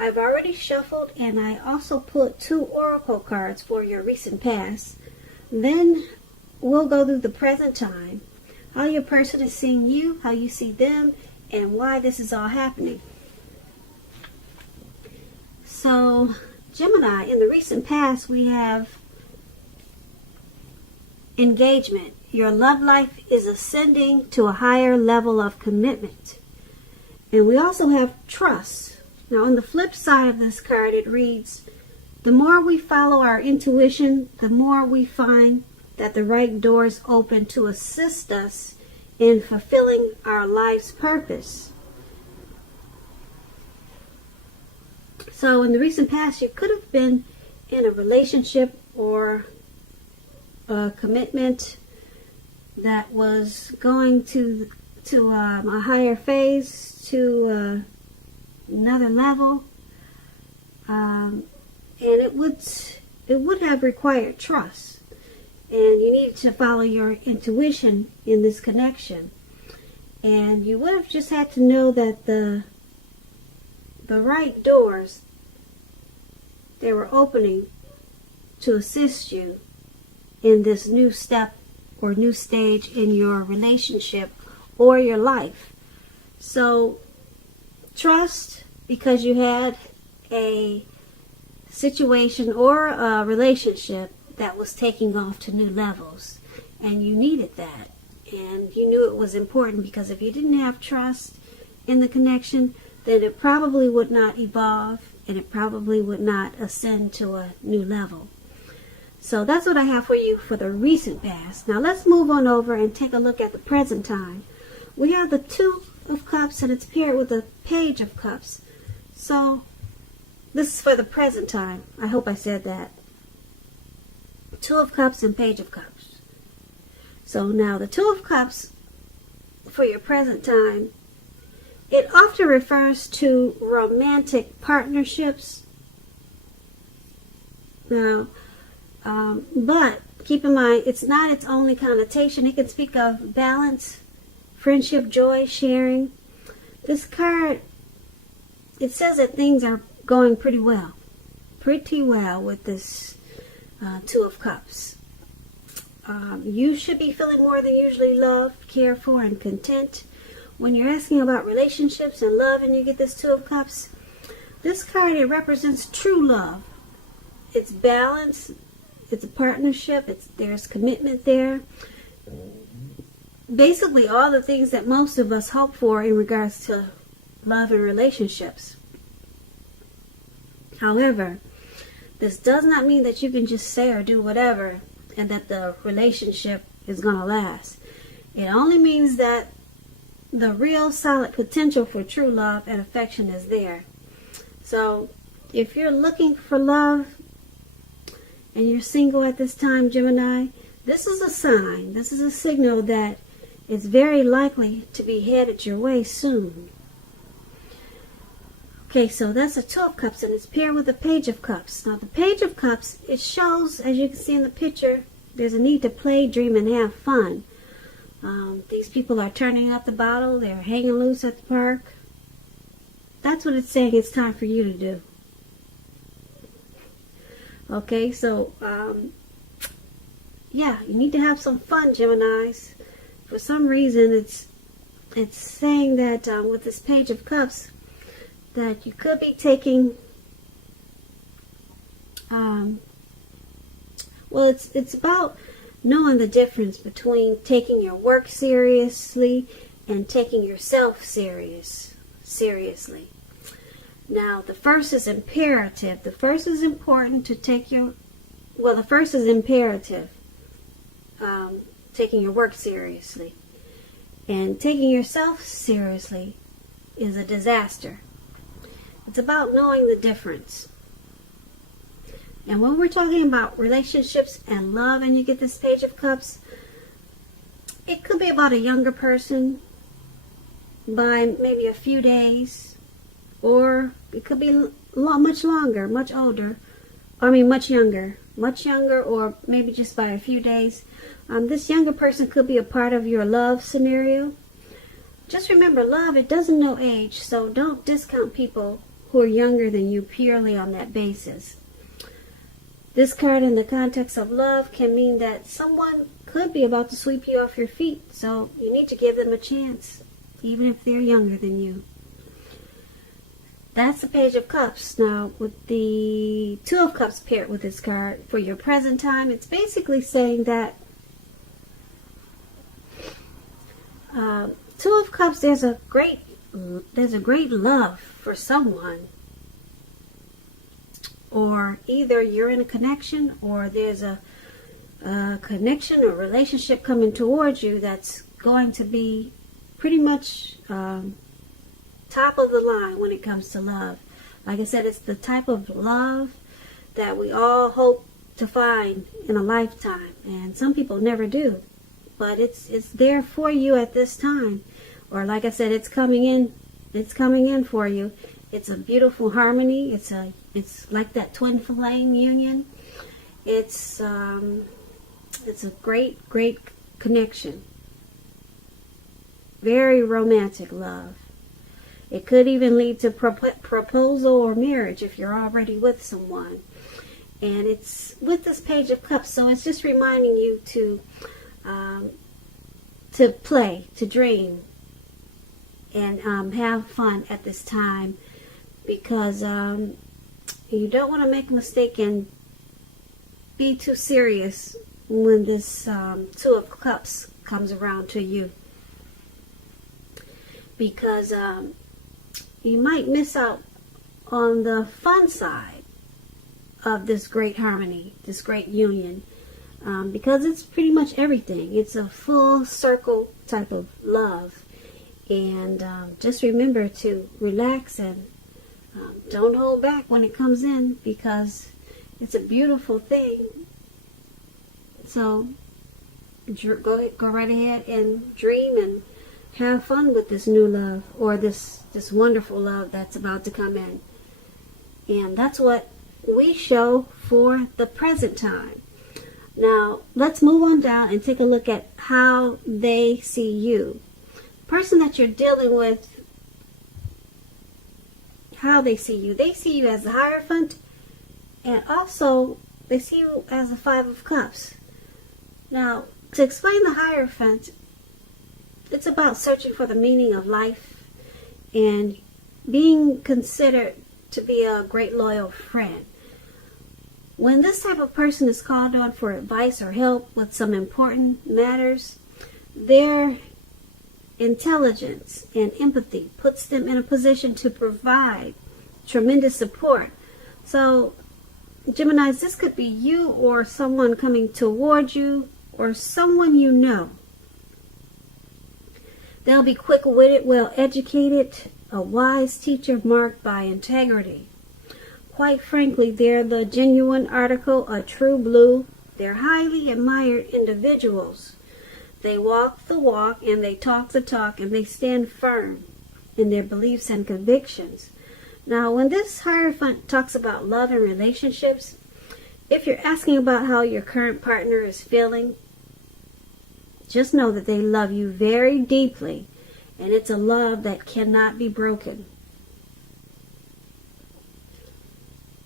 I've already shuffled, and I also put 2 oracle cards for your recent past. Then we'll go through the present time, how your person is seeing you, how you see them, and why this is all happening. So, Gemini, in the recent past, we have engagement. Your love life is ascending to a higher level of commitment. And we also have trust. Now, on the flip side of this card, it reads, the more we follow our intuition, the more we find that the right doors open to assist us in fulfilling our life's purpose. So in the recent past, you could have been in a relationship or a commitment that was going to a higher phase, to another level, and it would have required trust, and you needed to follow your intuition in this connection, and you would have just had to know that the right doors, they were opening to assist you in this new step or new stage in your relationship or your life. So trust, because you had a situation or a relationship that was taking off to new levels, and you needed that, and you knew it was important, because if you didn't have trust in the connection, then it probably would not evolve, and it probably would not ascend to a new level. So that's what I have for you for the recent past. Now let's move on over and take a look at the present time. We have the 2 of Cups, and it's paired with the Page of Cups. So this is for the present time. I hope I said that. 2 of Cups and Page of Cups. So now the 2 of Cups for your present time, it often refers to romantic partnerships. Now, but keep in mind, it's not its only connotation. It can speak of balance, friendship, joy, sharing. This card, it says that things are going pretty well with this 2 of Cups. You should be feeling more than usually loved, cared for, and content. When you're asking about relationships and love and you get this 2 of Cups, this card, it represents true love. It's balance, it's a partnership, there's commitment there. Basically all the things that most of us hope for in regards to love and relationships. However, this does not mean that you can just say or do whatever and that the relationship is going to last. It only means that the real solid potential for true love and affection is there. So if you're looking for love and you're single at this time, Gemini, this is a sign, this is a signal that it's very likely to be headed your way soon. Okay, so that's a 2 of Cups, and it's paired with the Page of Cups. Now the Page of Cups, it shows, as you can see in the picture, there's a need to play, dream, and have fun. These people are turning up the bottle, they're hanging loose at the park. That's what it's saying it's time for you to do. Okay, so yeah, you need to have some fun, Geminis. For some reason, it's saying that with this Page of Cups, that you could be taking, well, it's about knowing the difference between taking your work seriously and taking yourself seriously. Now, the first is imperative. The first is important to take your, well, the first is imperative, taking your work seriously. And taking yourself seriously is a disaster. It's about knowing the difference. And when we're talking about relationships and love, and you get this Page of Cups, it could be about a younger person by maybe a few days, or it could be much longer, much older, much younger, or maybe just by a few days. This younger person could be a part of your love scenario. Just remember, love, it doesn't know age, so don't discount people who are younger than you purely on that basis. This card in the context of love can mean that someone could be about to sweep you off your feet, so you need to give them a chance, even if they're younger than you. That's the Page of Cups. Now, with the Two of Cups paired with this card, for your present time, it's basically saying that Two of Cups, there's a great love for someone. Or either you're in a connection, or there's a connection or relationship coming towards you that's going to be pretty much top of the line when it comes to love. Like I said, it's the type of love that we all hope to find in a lifetime, and some people never do. But it's there for you at this time, or like I said, it's coming in for you. It's a beautiful harmony. It's like that twin flame union. It's a great connection. Very romantic love. It could even lead to proposal or marriage if you're already with someone. And it's with this Page of Cups, so it's just reminding you to play, to dream, and have fun at this time, because you don't want to make a mistake and be too serious when this Two of Cups comes around to you, because you might miss out on the fun side of this great harmony, this great union, because it's pretty much everything. It's a full circle type of love. And just remember to relax and don't hold back when it comes in, because it's a beautiful thing. So go right ahead and dream and have fun with this new love, or this wonderful love that's about to come in. And that's what we show for the present time. Now, let's move on down and take a look at how they see you. The person that you're dealing with, how they see you. They see you as the Hierophant, and also they see you as the Five of Cups. Now, to explain the Hierophant, it's about searching for the meaning of life and being considered to be a great loyal friend. When this type of person is called on for advice or help with some important matters, their intelligence and empathy puts them in a position to provide tremendous support. So, Geminis, this could be you or someone coming towards you or someone you know. They'll be quick-witted, well-educated, a wise teacher marked by integrity. Quite frankly, they're the genuine article, a true blue. They're highly admired individuals. They walk the walk and they talk the talk, and they stand firm in their beliefs and convictions. Now, when this Hierophant talks about love and relationships, if you're asking about how your current partner is feeling, just know that they love you very deeply, and it's a love that cannot be broken.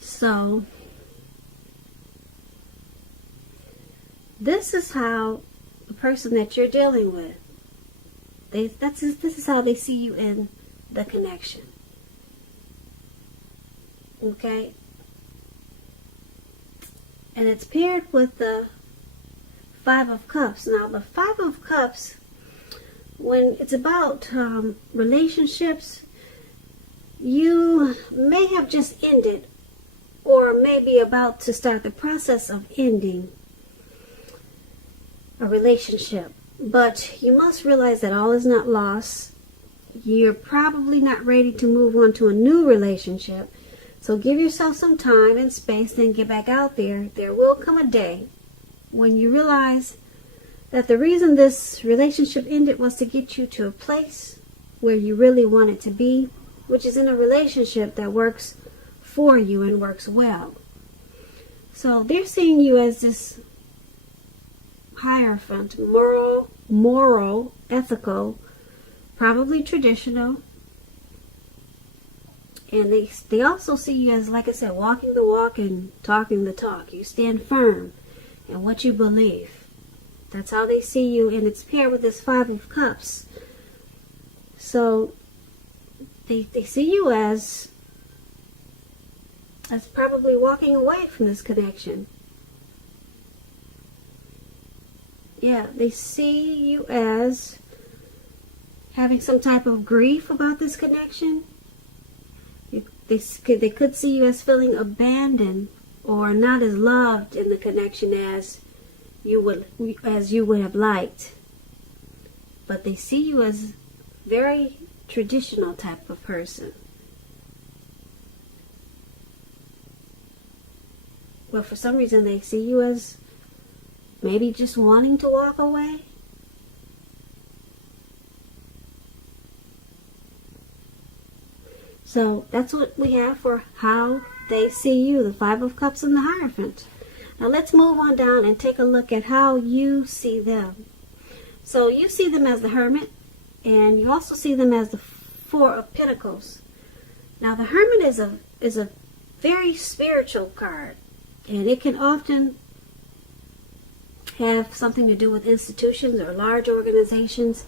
So, this is how the person that you're dealing with, this is how they see you in the connection. Okay? And it's paired with the Five of Cups. Now, the Five of Cups, when it's about relationships, you may have just ended or may be about to start the process of ending a relationship. But you must realize that all is not lost. You're probably not ready to move on to a new relationship. So give yourself some time and space, then get back out there. There will come a day when you realize that the reason this relationship ended was to get you to a place where you really wanted to be, which is in a relationship that works for you and works well. So they're seeing you as this Hierophant, moral, ethical, probably traditional, And they also see you as, like I said, walking the walk and talking the talk. You stand firm in what you believe. That's how they see you, and it's paired with this Five of Cups. So they see you as probably walking away from this connection. Yeah, they see you as having some type of grief about this connection. They could see you as feeling abandoned or not as loved in the connection as you would have liked. But they see you as very traditional type of person. Well, for some reason they see you as maybe just wanting to walk away. So that's what we have for how they see you, the Five of Cups and the Hierophant. Now let's move on down and take a look at how you see them. So you see them as the Hermit, and you also see them as the Four of Pentacles. Now the Hermit is a very spiritual card, and it can often have something to do with institutions or large organizations.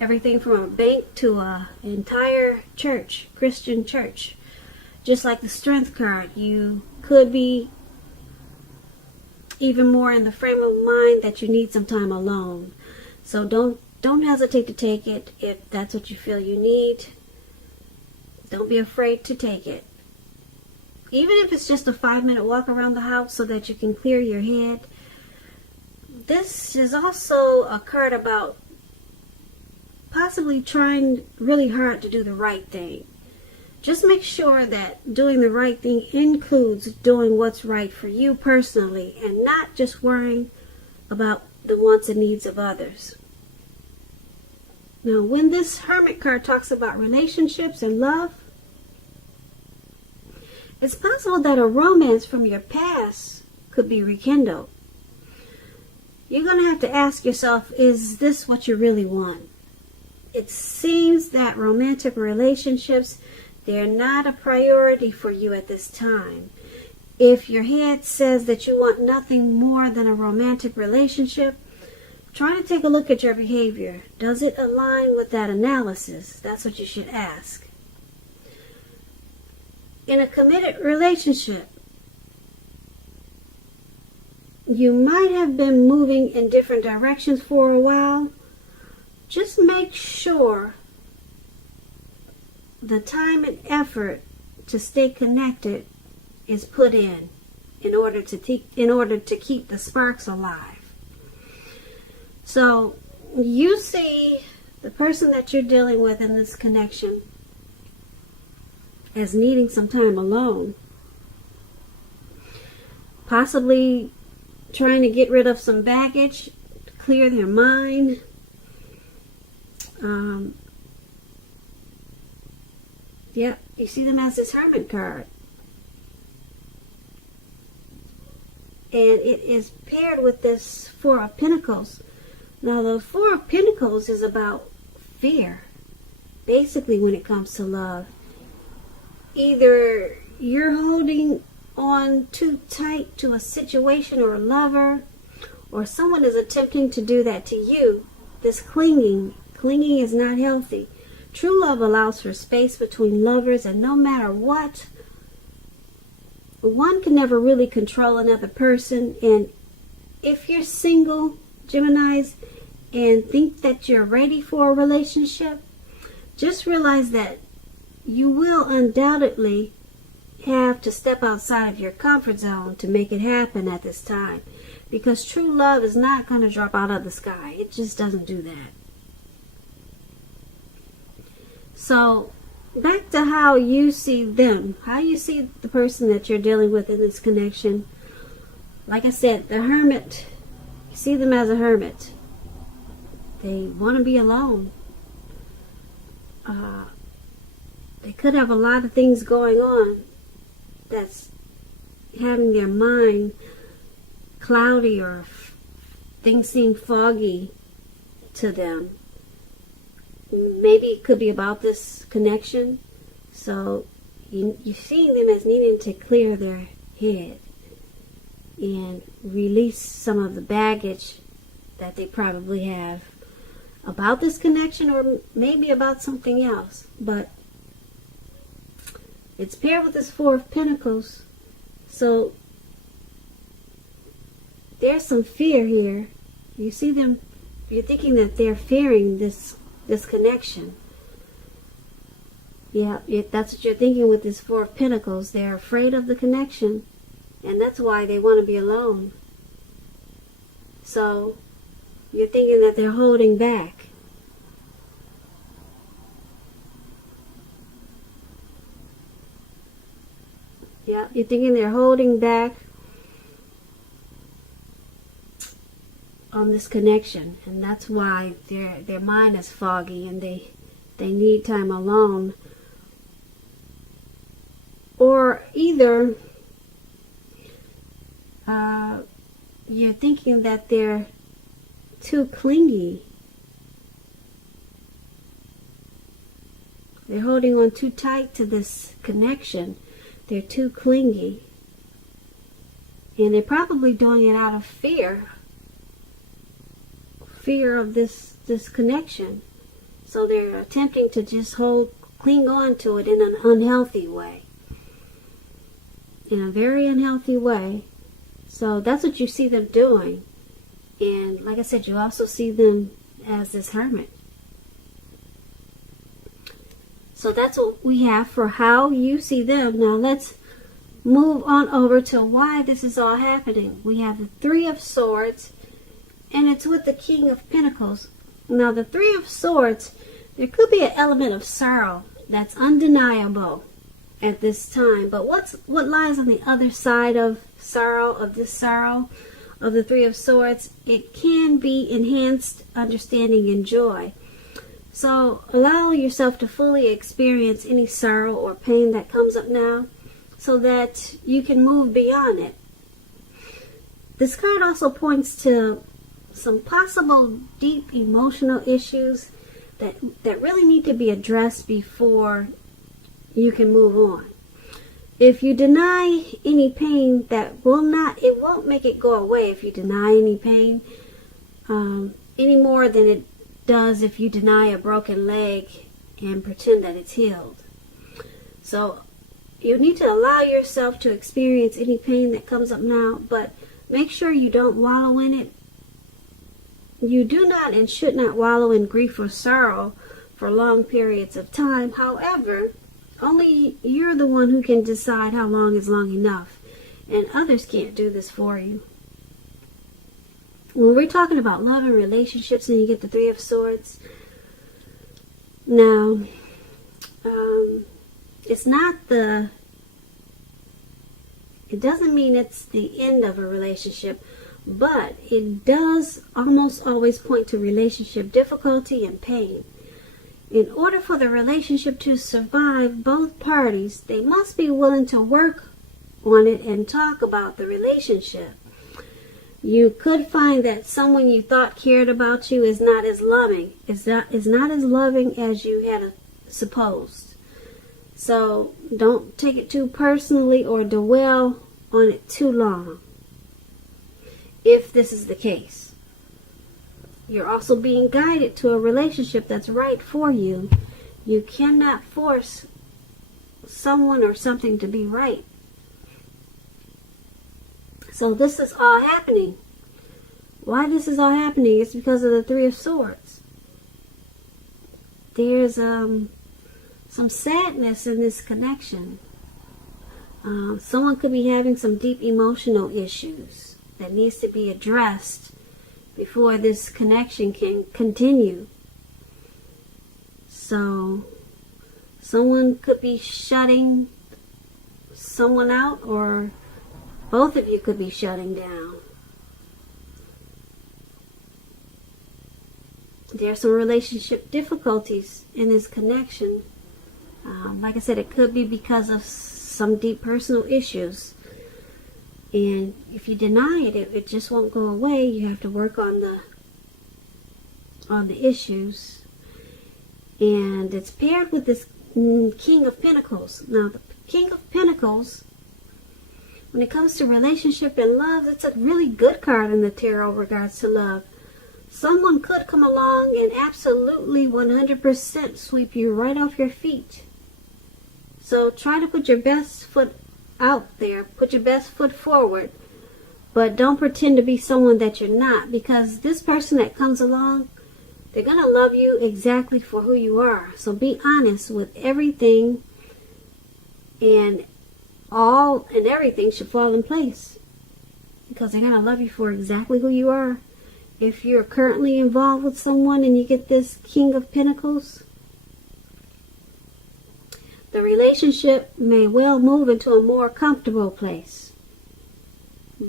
Everything from a bank to an entire church, Christian church. Just like the Strength card, you could be even more in the frame of mind that you need some time alone. So don't hesitate to take it if that's what you feel you need. Don't be afraid to take it. Even if it's just a 5-minute walk around the house so that you can clear your head. This is also a card about possibly trying really hard to do the right thing. Just make sure that doing the right thing includes doing what's right for you personally and not just worrying about the wants and needs of others. Now, when this Hermit card talks about relationships and love, it's possible that a romance from your past could be rekindled. You're going to have to ask yourself, is this what you really want? It seems that romantic relationships, they're not a priority for you at this time. If your head says that you want nothing more than a romantic relationship, try to take a look at your behavior. Does it align with that analysis? That's what you should ask. In a committed relationship, you might have been moving in different directions for a while. Just make sure the time and effort to stay connected is put in order to keep the sparks alive. So you see the person that you're dealing with in this connection as needing some time alone, possibly trying to get rid of some baggage, clear their mind. Yeah, you see them as this Hermit card. And it is paired with this Four of Pentacles. Now, the Four of Pentacles is about fear, basically, when it comes to love. Either you're holding on too tight to a situation or a lover, or someone is attempting to do that to you. This clinging is not healthy. True love allows for space between lovers, and no matter what, one can never really control another person. And if you're single, Geminis, and think that you're ready for a relationship, just realize that you will undoubtedly have to step outside of your comfort zone to make it happen at this time, because true love is not going to drop out of the sky. It just doesn't do that. So back to how you see them, how you see the person that you're dealing with in this connection. Like I said, the Hermit, you see them as a hermit. They want to be alone. They could have a lot of things going on that's having their mind cloudy, or things seem foggy to them. Maybe it could be about this connection. So you're seeing them as needing to clear their head and release some of the baggage that they probably have about this connection, or maybe about something else. But it's paired with this Four of Pentacles, so there's some fear here. You see them, you're thinking that they're fearing this connection. Yeah, that's what you're thinking with this Four of Pentacles. They're afraid of the connection, and that's why they want to be alone. So you're thinking that they're holding back. Yeah, you're thinking they're holding back on this connection, and that's why their mind is foggy and they need time alone. Or either you're thinking that they're too clingy. They're holding on too tight to this connection. They're too clingy. And they're probably doing it out of fear. Fear of this connection. So they're attempting to just cling on to it in an unhealthy way. In a very unhealthy way. So that's what you see them doing. And like I said, you also see them as this hermit. So that's what we have for how you see them. Now let's move on over to why this is all happening. We have the Three of Swords, and it's with the King of Pentacles. Now the Three of Swords, there could be an element of sorrow that's undeniable at this time. But what lies on the other side of sorrow, of this sorrow, of the Three of Swords? It can be enhanced understanding and joy. So allow yourself to fully experience any sorrow or pain that comes up now, so that you can move beyond it. This card also points to some possible deep emotional issues that really need to be addressed before you can move on. If you deny any pain, it won't make it go away if you deny any pain, any more than it does if you deny a broken leg and pretend that it's healed. So you need to allow yourself to experience any pain that comes up now, but make sure you don't wallow in it. You do not and should not wallow in grief or sorrow for long periods of time. However, only you're the one who can decide how long is long enough, and others can't do this for you. When we're talking about love and relationships and you get the Three of Swords, now, it doesn't mean it's the end of a relationship, but it does almost always point to relationship difficulty and pain. In order for the relationship to survive, both parties, they must be willing to work on it and talk about the relationship. You could find that someone you thought cared about you is not as loving. Is not as loving as you had supposed. So don't take it too personally or dwell on it too long. If this is the case, you're also being guided to a relationship that's right for you. You cannot force someone or something to be right. So this is all happening. Why this is all happening is because of the Three of Swords. There's some sadness in this connection. Someone could be having some deep emotional issues that needs to be addressed before this connection can continue. So someone could be shutting someone out, or both of you could be shutting down. There are some relationship difficulties in this connection. Like I said, it could be because of some deep personal issues. And if you deny it, it just won't go away. You have to work on the issues. And it's paired with this King of Pentacles. Now, the King of Pentacles, when it comes to relationship and love, it's a really good card in the tarot regards to love. Someone could come along and absolutely 100% sweep you right off your feet. So try to put your best foot out there. Put your best foot forward. But don't pretend to be someone that you're not, because this person that comes along, they're going to love you exactly for who you are. So be honest with everything, and everything should fall in place, because they're going to love you for exactly who you are. If you're currently involved with someone and you get this King of Pentacles, the relationship may well move into a more comfortable place.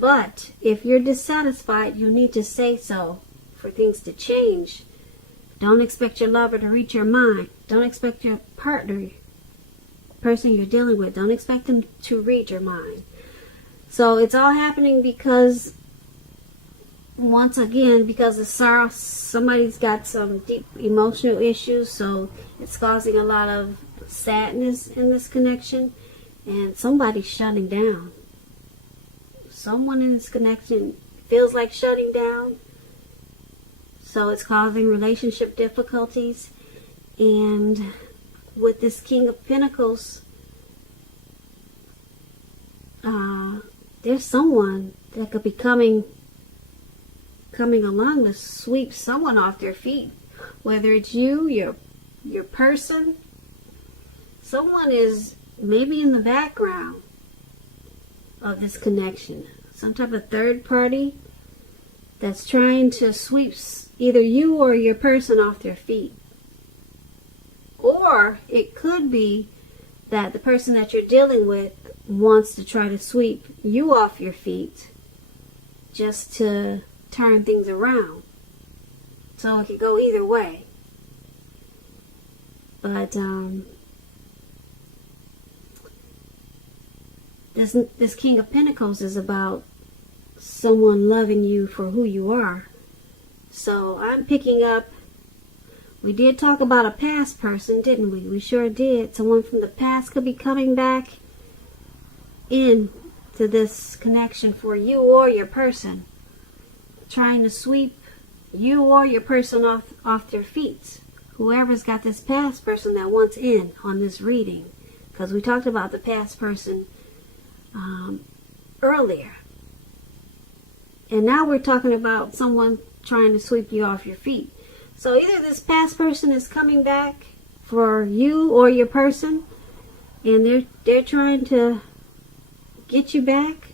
But if you're dissatisfied, you need to say so for things to change. Don't expect your lover to read your mind. Don't expect your partner, person you're dealing with, don't expect them to read your mind. So it's all happening because, once again, because of sorrow, somebody's got some deep emotional issues, so it's causing a lot of sadness in this connection, and somebody's shutting down. Someone in this connection feels like shutting down, so it's causing relationship difficulties. And with this King of Pentacles, there's someone that could be coming along to sweep someone off their feet, whether it's you, your person. Someone is maybe in the background of this connection, some type of third party that's trying to sweep either you or your person off their feet. Or it could be that the person that you're dealing with wants to try to sweep you off your feet just to turn things around. So it could go either way. But this King of Pentacles is about someone loving you for who you are. So I'm picking up, we did talk about a past person, didn't we? We sure did. Someone from the past could be coming back into this connection for you or your person, trying to sweep you or your person off their feet. Whoever's got this past person that wants in on this reading, because we talked about the past person earlier. And now we're talking about someone trying to sweep you off your feet. So either this past person is coming back for you or your person, and they're trying to get you back,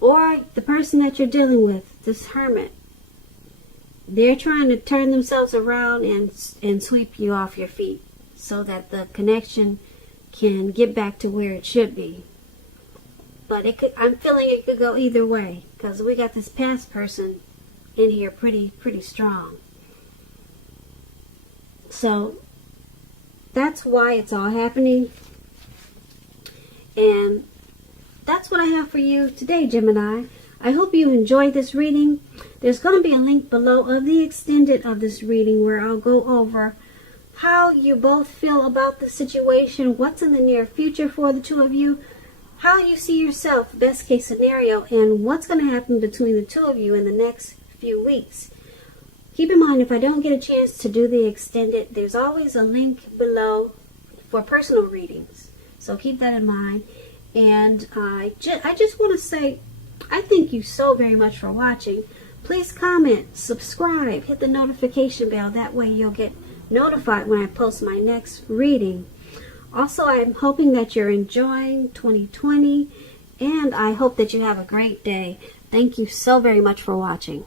or the person that you're dealing with, this hermit, they're trying to turn themselves around and sweep you off your feet so that the connection can get back to where it should be. But I'm feeling it could go either way, because we got this past person in here pretty strong. So that's why it's all happening. And that's what I have for you today, Gemini. I hope you enjoyed this reading. There's going to be a link below of the extended of this reading where I'll go over how you both feel about the situation, what's in the near future for the two of you, how you see yourself, best case scenario, and what's going to happen between the two of you in the next few weeks. Keep in mind, if I don't get a chance to do the extended, there's always a link below for personal readings. So keep that in mind. And I just want to say, I thank you so very much for watching. Please comment, subscribe, hit the notification bell. That way you'll get notified when I post my next reading. Also, I'm hoping that you're enjoying 2020, and I hope that you have a great day. Thank you so very much for watching.